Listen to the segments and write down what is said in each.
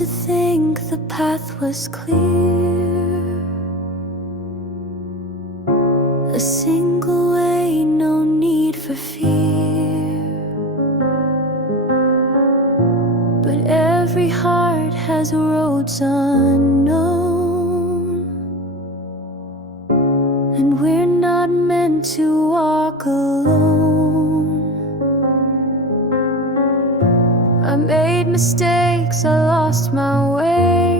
to think the path was clear, a single way, no need for fear. But every heart has roads unknown, and we're not meant to walk alone. I made mistakes, I lost my way.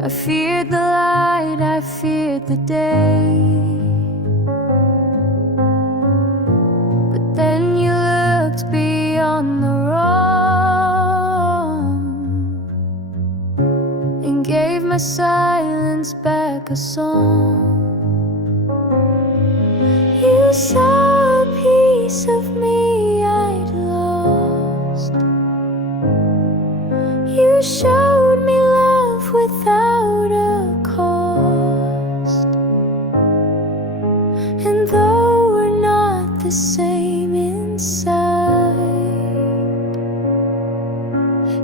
I feared the light, I feared the day. But then you looked beyond the wrong and gave my silence back a song. You saw a piece of me I'd lost. You showed me love without a cost. And though we're not the same inside,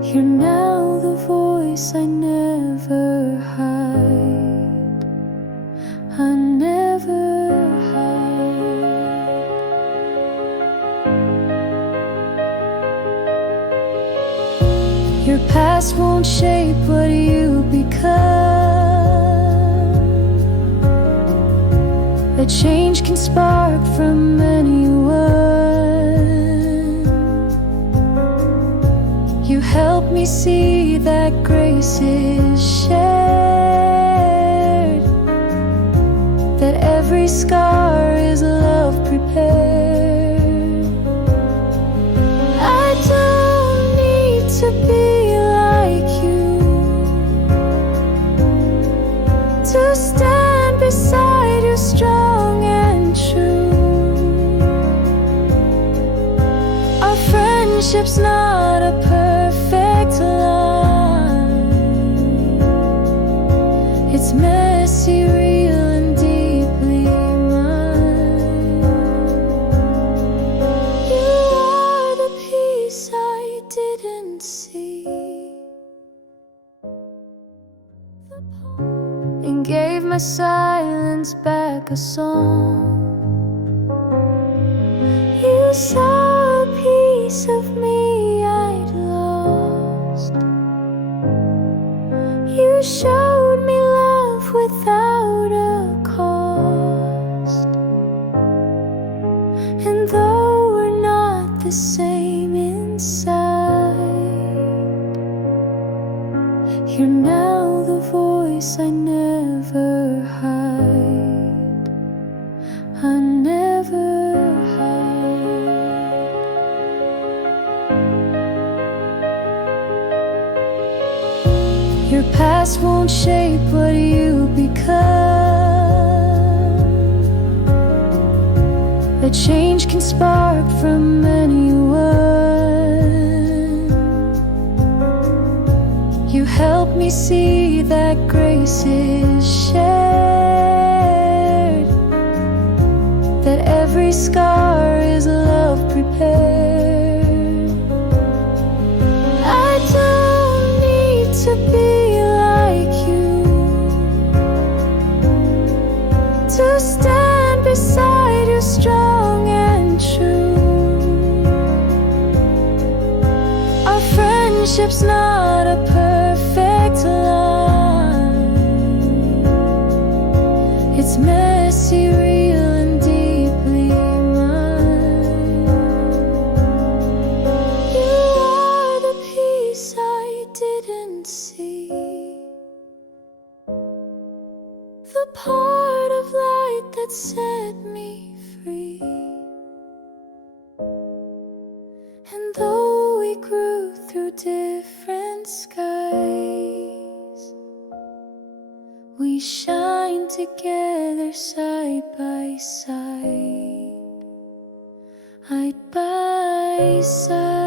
you're now the voice I never hide. I never hide. Your past won't shape what you become. A change can spark from anyone. You help me see that grace is shared, that every scar is love prepared. I don't need to be like you to stand beside you strong and true. Our friendship's not a perfect line. It's messy, real, and deeply mine. You are the piece I didn't see, and gave my silence back a song. You saw a piece of me I'd lost. You showed me love without a cost. And though we're not the same inside, you're now the voice I never hide. I never hide. Your past won't shape what you become. A change can spark from anyone. You help me see that grace is shared, that every scar is love prepared. I don't need to be like you to stand beside you strong and true. Our friendship's not a perfect line. It's messy, real, and deeply mine. You are the piece I didn't see, the part of light that set me free. And though we grew through different skies, we shine together side by side by side.